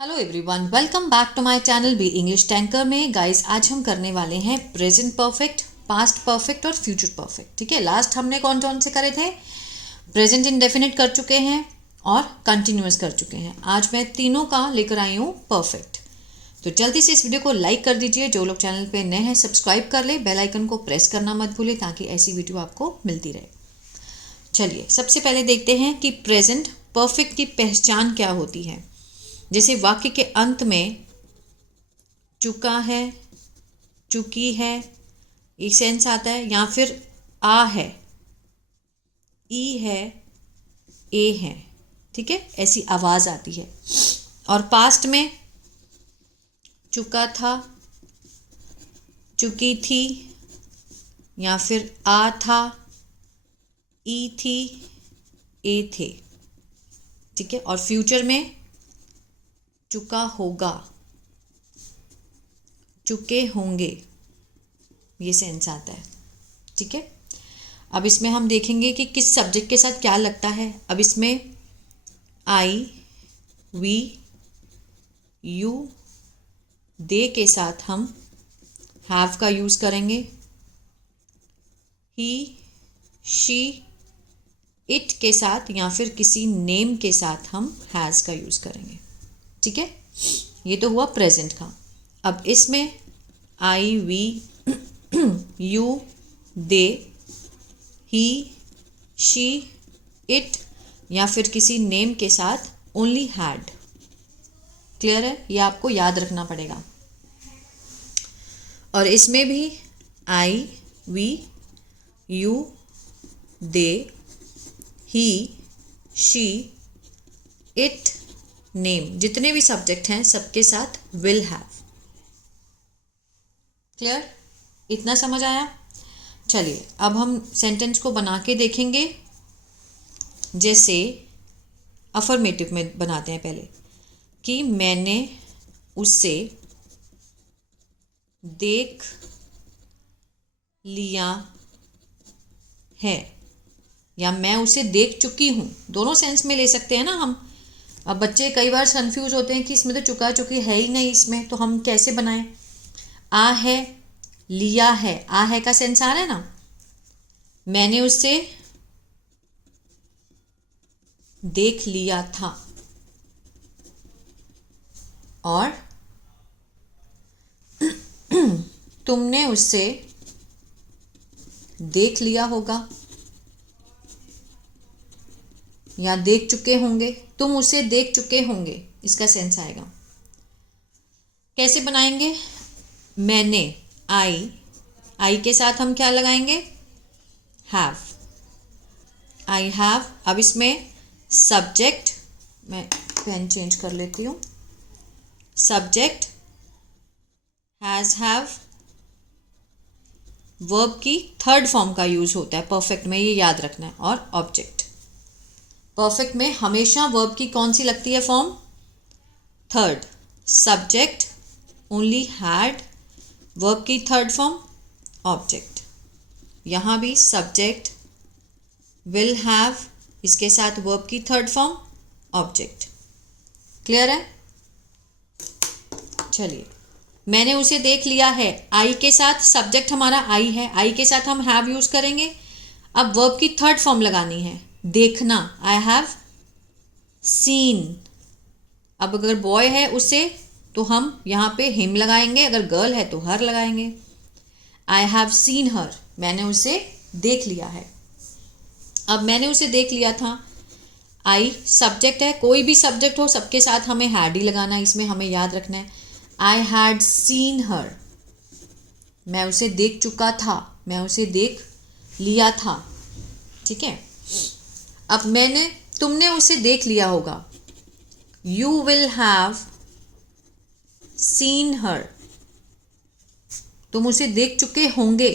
Hello everyone, welcome back to my channel be English tanker में। Guys, आज हम करने वाले हैं प्रेजेंट परफेक्ट, पास्ट परफेक्ट और फ्यूचर परफेक्ट। ठीक है, लास्ट हमने कौन कौन से करे थे? प्रेजेंट इंडेफिनिट कर चुके हैं और कंटिन्यूअस कर चुके हैं। आज मैं तीनों का लेकर आई हूँ परफेक्ट। तो जल्दी से इस वीडियो को लाइक कर दीजिए। जो लोग चैनल पे नए हैं सब्सक्राइब कर ले, बेल आइकन को प्रेस करना मत भूलें ताकि ऐसी वीडियो आपको मिलती रहे। चलिए, सबसे पहले देखते हैं कि प्रेजेंट परफेक्ट की पहचान क्या होती है। जैसे वाक्य के अंत में चुका है, चुकी है, ये सेंस आता है, या फिर आ है, ई है, ए है। ठीक है, ऐसी आवाज़ आती है। और पास्ट में चुका था, चुकी थी, या फिर आ था, ई थी, ए थे। ठीक है, और फ्यूचर में चुका होगा, चुके होंगे, ये सेंस आता है। ठीक है, अब इसमें हम देखेंगे कि किस सब्जेक्ट के साथ क्या लगता है। अब इसमें आई, वी, यू, दे के साथ हम हैव का यूज़ करेंगे। ही, शी, इट के साथ या फिर किसी नेम के साथ हम हैज़ का यूज़ करेंगे। ठीक है, ये तो हुआ प्रेजेंट का। अब इसमें I, we, you, they, he, she, it या फिर किसी नेम के साथ ओनली हैड। क्लियर है? ये आपको याद रखना पड़ेगा। और इसमें भी I, we, you, they, he, she, it, name, जितने भी सब्जेक्ट हैं सबके साथ विल हैव। क्लियर? इतना समझ आया? चलिए, अब हम सेंटेंस को बना के देखेंगे। जैसे अफर्मेटिव में बनाते हैं पहले कि मैंने उसे देख लिया है, या मैं उसे देख चुकी हूँ। दोनों सेंस में ले सकते हैं ना हम। अब बच्चे कई बार कंफ्यूज होते हैं कि इसमें तो चुका चुकी है ही नहीं इसमें, तो हम कैसे बनाएं? आ है, लिया है, आ है का सेंस आ रहा है ना। मैंने उससे देख लिया था, और तुमने उससे देख लिया होगा या देख चुके होंगे। तुम उसे देख चुके होंगे, इसका सेंस आएगा। कैसे बनाएंगे? मैंने, आई के साथ हम क्या लगाएंगे? Have, I have. अब इसमें सब्जेक्ट, मैं पेन चेंज कर लेती हूँ। सब्जेक्ट, हैज़, हैव, वर्ब की थर्ड फॉर्म का यूज होता है परफेक्ट में, ये याद रखना है। और ऑब्जेक्ट, परफेक्ट में हमेशा वर्ब की कौन सी लगती है form? Third. Subject only had, verb की थर्ड फॉर्म ऑब्जेक्ट। यहाँ भी सब्जेक्ट विल हैव, इसके साथ वर्ब की थर्ड फॉर्म ऑब्जेक्ट। क्लियर है? चलिए, मैंने उसे देख लिया है, आई के साथ सब्जेक्ट हमारा आई है, आई के साथ हम हैव यूज करेंगे। अब वर्ब की थर्ड फॉर्म लगानी है, देखना। I have seen. अब अगर बॉय है उसे, तो हम यहाँ पे हिम लगाएंगे, अगर गर्ल है तो हर लगाएंगे। आई हैव सीन हर, मैंने उसे देख लिया है। अब मैंने उसे देख लिया था, आई सब्जेक्ट है, कोई भी सब्जेक्ट हो सबके साथ हमें हैड ही लगाना है, इसमें हमें याद रखना है। आई हैड सीन हर, मैं उसे देख चुका था, मैं उसे देख लिया था। ठीक है, अब मैंने, तुमने उसे देख लिया होगा, यू विल हैव सीन हर, तुम उसे देख चुके होंगे,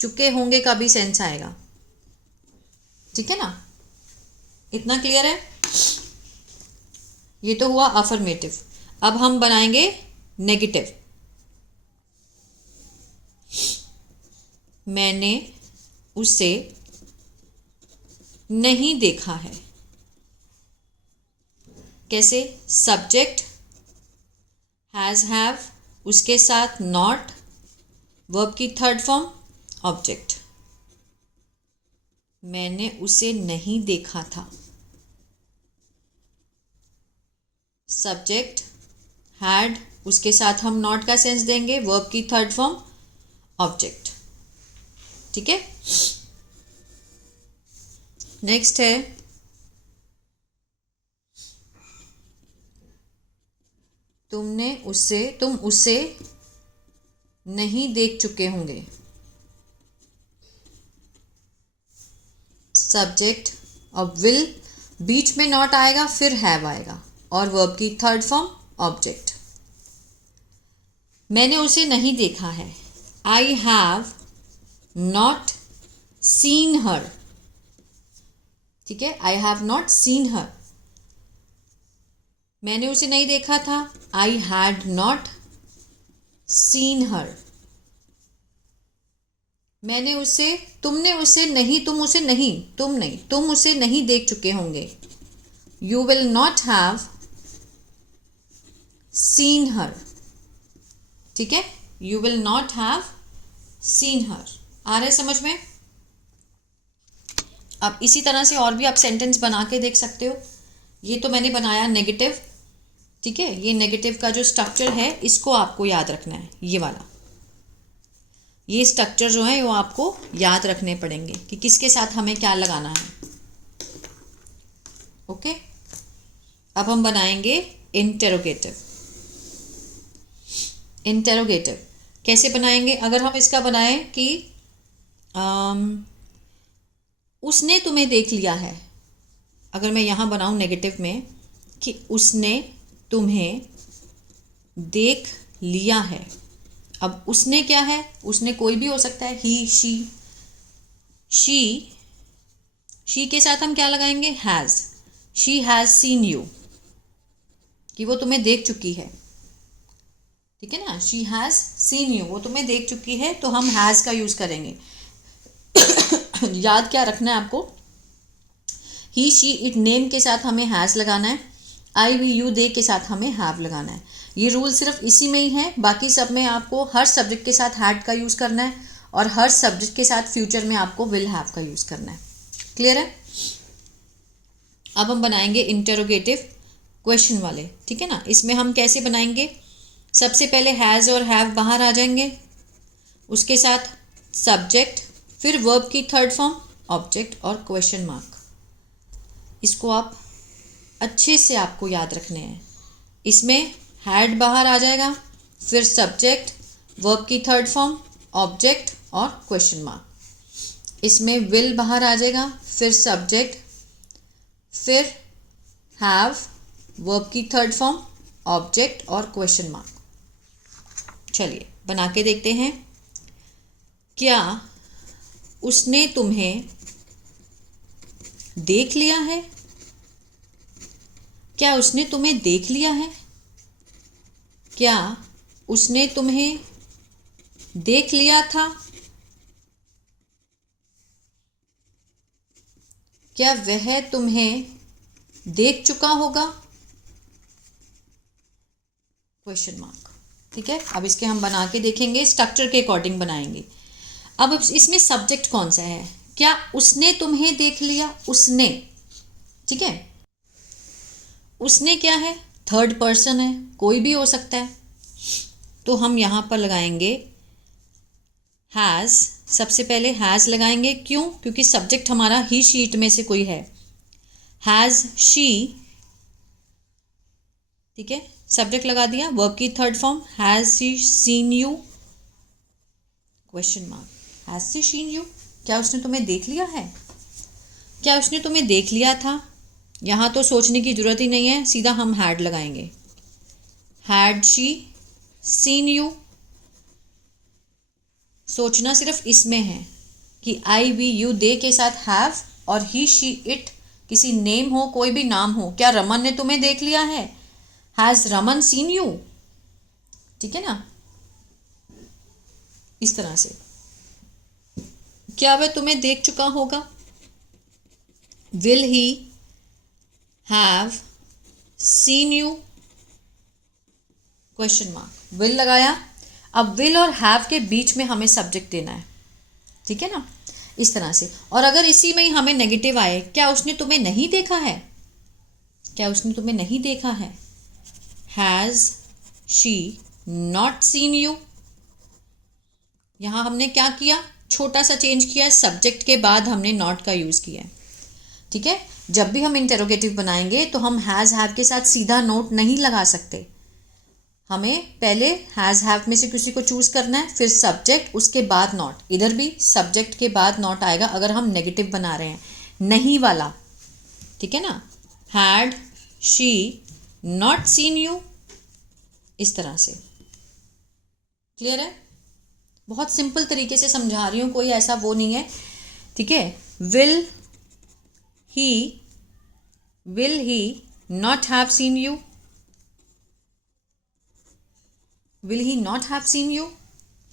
चुके होंगे का भी सेंस आएगा। ठीक है ना? इतना क्लियर है? ये तो हुआ अफर्मेटिव। अब हम बनाएंगे नेगेटिव। मैंने उसे नहीं देखा है, कैसे? सब्जेक्ट हैज़ हैव, उसके साथ नॉट, वर्ब की थर्ड फॉर्म ऑब्जेक्ट। मैंने उसे नहीं देखा था। सब्जेक्ट हैड, उसके साथ हम नॉट का सेंस देंगे, वर्ब की थर्ड फॉर्म ऑब्जेक्ट। ठीक है, नेक्स्ट है तुम उसे नहीं देख चुके होंगे। सब्जेक्ट और विल, बीच में नॉट आएगा, फिर हैव आएगा, और वर्ब की थर्ड फॉर्म ऑब्जेक्ट। मैंने उसे नहीं देखा है। I have not seen her. ठीक है, आई हैव नॉट सीन हर। मैंने उसे नहीं देखा था। आई हैड नॉट सीन हर। मैंने उसे, तुमने उसे नहीं, तुम उसे नहीं, तुम उसे नहीं देख चुके होंगे। You will not have seen her. ठीक है, you will not have seen her. आ रहा है समझ में? अब इसी तरह से और भी आप सेंटेंस बना के देख सकते हो। ये तो मैंने बनाया नेगेटिव। ठीक है, ये नेगेटिव का जो स्ट्रक्चर है इसको आपको याद रखना है। ये वाला, ये स्ट्रक्चर जो है वो आपको याद रखने पड़ेंगे कि किसके साथ हमें क्या लगाना है। ओके, अब हम बनाएंगे इंटेरोगेटिव। इंटेरोगेटिव कैसे बनाएंगे? अगर हम इसका बनाएं कि उसने तुम्हें देख लिया है। अगर मैं यहाँ बनाऊँ नेगेटिव में कि उसने तुम्हें देख लिया है। अब उसने क्या है? उसने कोई भी हो सकता है, ही, शी के साथ हम क्या लगाएंगे? Has. She has seen you, कि वो तुम्हें देख चुकी है। ठीक है ना, शी हैज़ सीन यू, वो तुम्हें देख चुकी है, तो हम हैज़ का यूज़ करेंगे। याद क्या रखना है आपको? ही, शी, इट, नेम के साथ हमें हैज़ लगाना है। आई, वी, यू, दे के साथ हमें हैव लगाना है। ये रूल सिर्फ इसी में ही है, बाकी सब में आपको हर सब्जेक्ट के साथ हैड का यूज़ करना है, और हर सब्जेक्ट के साथ फ्यूचर में आपको विल हैव का यूज़ करना है। क्लियर है? अब हम बनाएंगे इंटेरोगेटिव क्वेश्चन वाले। ठीक है ना, इसमें हम कैसे बनाएंगे? सबसे पहले हैज़ और हैव बाहर आ जाएंगे, उसके साथ सब्जेक्ट, फिर वर्ब की थर्ड फॉर्म ऑब्जेक्ट और क्वेश्चन मार्क। इसको आप अच्छे से आपको याद रखने हैं। इसमें हैड बाहर आ जाएगा, फिर सब्जेक्ट, वर्ब की थर्ड फॉर्म ऑब्जेक्ट और क्वेश्चन मार्क। इसमें विल बाहर आ जाएगा, फिर सब्जेक्ट, फिर हैव, वर्ब की थर्ड फॉर्म ऑब्जेक्ट और क्वेश्चन मार्क। चलिए बना के देखते हैं। क्या उसने तुम्हें देख लिया है? क्या उसने तुम्हें देख लिया है? क्या उसने तुम्हें देख लिया था? क्या वह तुम्हें देख चुका होगा? Question mark. ठीक है, अब इसके हम बना के देखेंगे, स्ट्रक्चर के अकॉर्डिंग बनाएंगे। अब इसमें सब्जेक्ट कौन सा है? क्या उसने तुम्हें देख लिया? उसने, ठीक है, उसने क्या है? थर्ड पर्सन है, कोई भी हो सकता है। तो हम यहाँ पर लगाएंगे हैज़। सबसे पहले हैज़ लगाएंगे, क्यों? क्योंकि सब्जेक्ट हमारा ही, शीट में से कोई है। हैज़ शी, ठीक है, सब्जेक्ट लगा दिया, वर्ब की third form has she seen you, question mark. Has she seen you, क्या उसने तुम्हें देख लिया है? क्या उसने तुम्हें देख लिया था? यहाँ तो सोचने की ज़रूरत ही नहीं है, सीधा हम हैड लगाएंगे। Had she seen you. सोचना सिर्फ इसमें है कि आई, वी, यू, दे के साथ हैव और ही, शी, इट किसी नेम हो, कोई भी नाम हो। क्या रमन ने तुम्हें देख लिया है? Has Raman scene you? ठीक है ना, इस तरह से। क्या वह तुम्हें देख चुका होगा? Will he have seen you question mark, will लगाया। अब विल और हैव के बीच में हमें सब्जेक्ट देना है, ठीक है ना, इस तरह से। और अगर इसी में ही हमें नेगेटिव आए, क्या उसने तुम्हें नहीं देखा है, क्या उसने तुम्हें नहीं देखा है, has she not seen you. यहाँ हमने क्या किया, छोटा सा चेंज किया, सब्जेक्ट के बाद हमने नॉट का यूज़ किया है, ठीक है। जब भी हम इंटेरोगेटिव बनाएंगे तो हम हैज़ हैव के साथ सीधा नोट नहीं लगा सकते, हमें पहले हैज़ हैव में से किसी को चूज़ करना है, फिर सब्जेक्ट, उसके बाद नॉट। इधर भी सब्जेक्ट के बाद नॉट आएगा अगर हम नेगेटिव बना रहे हैं, नहीं वाला, ठीक है ना। Had she not seen you, इस तरह से। क्लियर है, बहुत सिंपल तरीके से समझा रही हूँ, कोई ऐसा वो नहीं है, ठीक है। Will he not have seen you, will he not have seen you.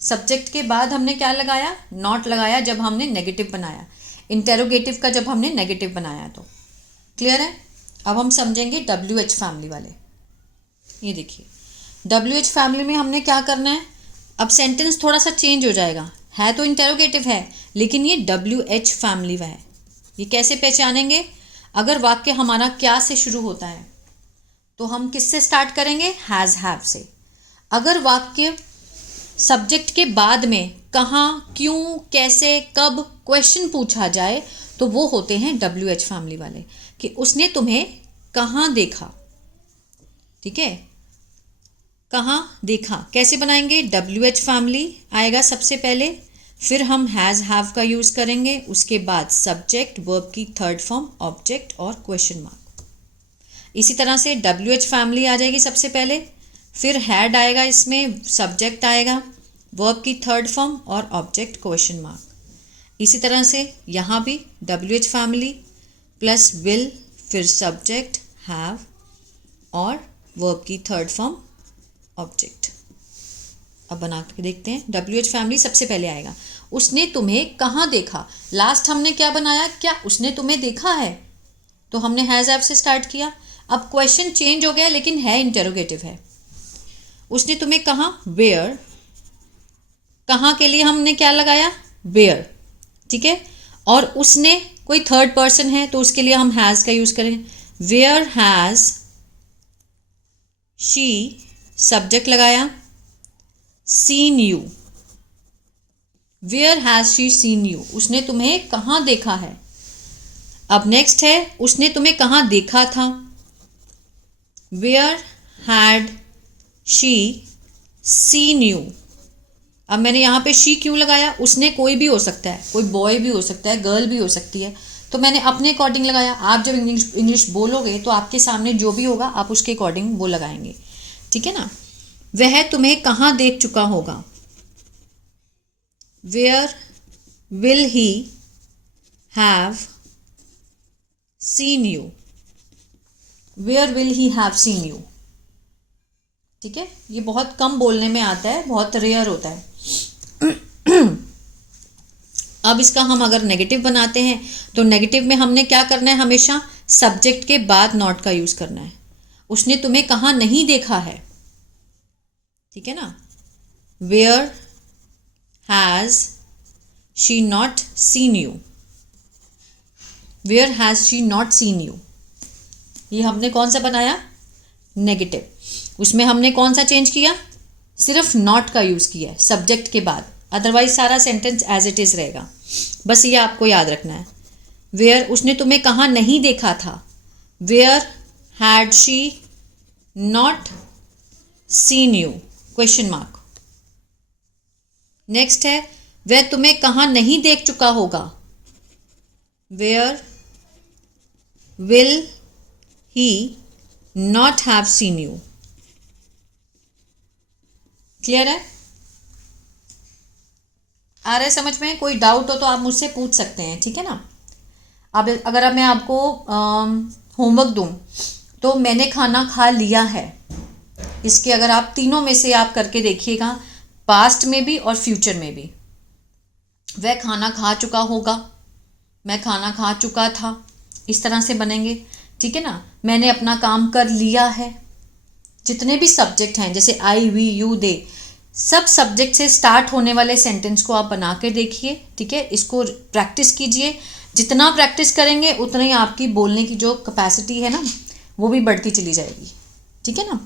Subject के बाद हमने क्या लगाया, नॉट लगाया जब हमने नेगेटिव बनाया, इंटेरोगेटिव का जब हमने नेगेटिव बनाया तो। क्लियर है। अब हम समझेंगे WH फैमिली वाले। ये देखिए, WH फैमिली में हमने क्या करना है, अब सेंटेंस थोड़ा सा चेंज हो जाएगा, है तो इंटेरोगेटिव है लेकिन ये WH फैमिली का है। ये कैसे पहचानेंगे, अगर वाक्य हमारा क्या से शुरू होता है तो हम किससे स्टार्ट करेंगे, हैज़ हैव से। अगर वाक्य सब्जेक्ट के बाद में कहाँ, क्यों, कैसे, कब क्वेश्चन पूछा जाए तो वो होते हैं WH फैमिली वाले, कि उसने तुम्हें कहाँ देखा, ठीक है, कहाँ देखा। कैसे बनाएंगे, WH फैमिली आएगा सबसे पहले, फिर हम हैज़ हैव का यूज़ करेंगे, उसके बाद सब्जेक्ट, वर्ब की थर्ड फॉर्म, ऑब्जेक्ट और क्वेश्चन मार्क। इसी तरह से WH फैमिली आ जाएगी सबसे पहले, फिर हैड आएगा, इसमें सब्जेक्ट आएगा, वर्ब की थर्ड फॉर्म और ऑब्जेक्ट क्वेश्चन मार्क। इसी तरह से यहाँ भी WH फैमिली प्लस विल, फिर सब्जेक्ट, हैव और वर्ब की थर्ड फॉर्म, ऑब्जेक्ट। अब बना के देखते हैं। WH फैमिली सबसे पहले आएगा, उसने तुम्हें कहाँ देखा। लास्ट हमने क्या बनाया, क्या उसने तुम्हें देखा है, तो हमने हैज़ हैव से स्टार्ट किया। अब क्वेश्चन चेंज हो गया लेकिन है इंटेरोगेटिव है। उसने तुम्हें कहाँ, वेयर, कहाँ के लिए हमने क्या लगाया, वेयर, ठीक है। और उसने कोई थर्ड पर्सन है तो उसके लिए हम हैज़ का यूज़ करेंगे, वेयर हैज़ शी, सब्जेक्ट लगाया, seen you, where has she seen you, उसने तुम्हें कहाँ देखा है। अब नेक्स्ट है, उसने तुम्हें कहाँ देखा था, where had she seen you. अब मैंने यहाँ पे शी क्यों लगाया, उसने कोई भी हो सकता है, कोई बॉय भी हो सकता है, गर्ल भी हो सकती है, तो मैंने अपने अकॉर्डिंग लगाया। आप जब इंग्लिश बोलोगे तो आपके सामने जो भी होगा आप उसके अकॉर्डिंग वो लगाएंगे, ठीक है ना। वह तुम्हें कहाँ देख चुका होगा, where will he have seen you, where will he have seen you, ठीक है। ये बहुत कम बोलने में आता है, बहुत रेयर होता है। अब इसका हम अगर नेगेटिव बनाते हैं तो नेगेटिव में हमने क्या करना है, हमेशा सब्जेक्ट के बाद नॉट का यूज़ करना है। उसने तुम्हें कहाँ नहीं देखा है, ठीक है ना, where has she not seen you, where has she not seen you. ये हमने कौन सा बनाया, नेगेटिव। उसमें हमने कौन सा चेंज किया, सिर्फ नॉट का यूज़ किया है सब्जेक्ट के बाद, अदरवाइज सारा सेंटेंस एज इट इज़ रहेगा। बस ये आपको याद रखना है। वेयर, उसने तुम्हें कहाँ नहीं देखा था, where had she not seen you, question mark. Next है, वह तुम्हें कहाँ नहीं देख चुका होगा, where will he not have seen you. Clear है, आ रहा है समझ में। कोई डाउट हो तो आप मुझसे पूछ सकते हैं, ठीक है ना। अब अगर मैं आपको होमवर्क दूं तो मैंने खाना खा लिया है, इसके अगर आप तीनों में से आप करके देखिएगा, पास्ट में भी और फ्यूचर में भी। वह खाना खा चुका होगा, मैं खाना खा चुका था, इस तरह से बनेंगे। ठीक है ना, मैंने अपना काम कर लिया है। जितने भी सब्जेक्ट हैं जैसे आई वी यू दे, सब सब्जेक्ट से स्टार्ट होने वाले सेंटेंस को आप बना के देखिए, ठीक है। इसको प्रैक्टिस कीजिए, जितना प्रैक्टिस करेंगे उतना ही आपकी बोलने की जो कैपेसिटी है ना वो भी बढ़ती चली जाएगी, ठीक है ना।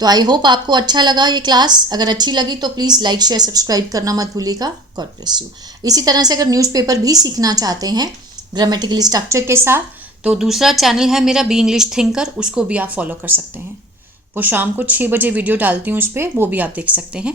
तो आई होप आपको अच्छा लगा ये क्लास। अगर अच्छी लगी तो प्लीज़ लाइक शेयर सब्सक्राइब करना मत भूलिएगा। God bless you. इसी तरह से अगर न्यूज़पेपर भी सीखना चाहते हैं ग्रामेटिकल स्ट्रक्चर के साथ तो दूसरा चैनल है मेरा बी इंग्लिश थिंकर, उसको भी आप फॉलो कर सकते हैं। वो शाम को 6 बजे वीडियो डालती हूँ उस पर, वो भी आप देख सकते हैं।